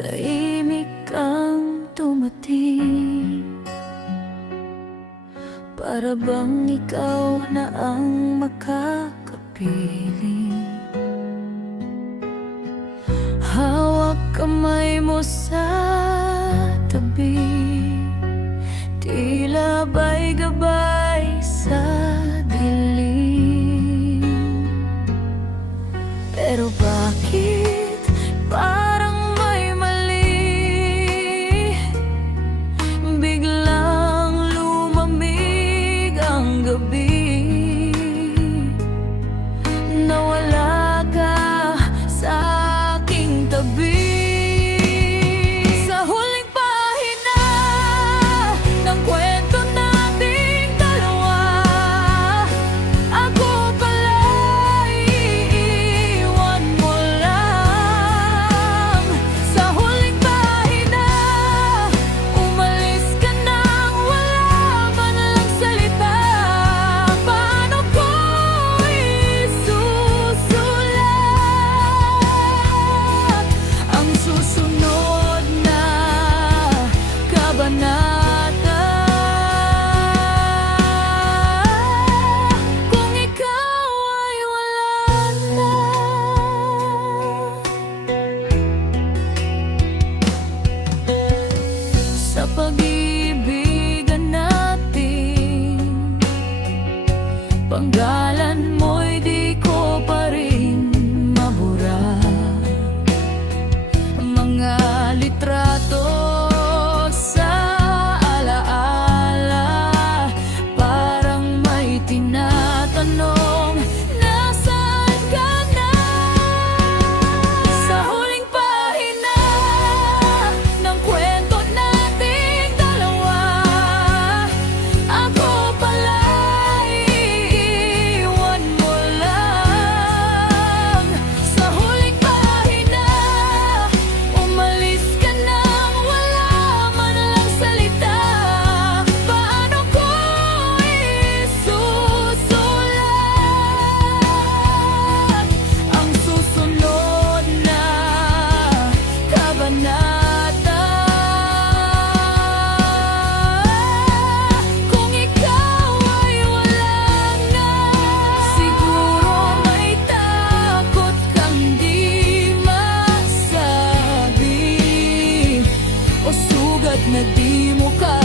Tahimik ang tumating, para bang ikaw na ang makakapiling. Hawak kamay mo sa tabi, tila ba'y gabay sa dilim. Pero bakit parang may mali? Biglang lumamig ang gabi, nawala ka sa aking tabi. Sa huling pahina ng kwento nating dalawa, ako pala'y iiwan mo lang. Sa huling pahina, umalis ka nang wala man lang salita. Paano ko isusulat ang susunod na kabanata, kung ikaw ay wala na? Sa pag-ibigan natin, panggalan mo'y di ko pa rin mabura. Mga litrato sa alaala, parang may tinatanong, nasaan ka na? Sa huling pahina ng kwento nating dalawa, ako pala'y iiwan mo lang. Sa huling pahina, umalis ka nang wala man lang salita. Paano ko isusulat ang susunod na kabanata, kung ikaw ay wala na? Siguro may takot kang di masabi, o sugat na di mo kaya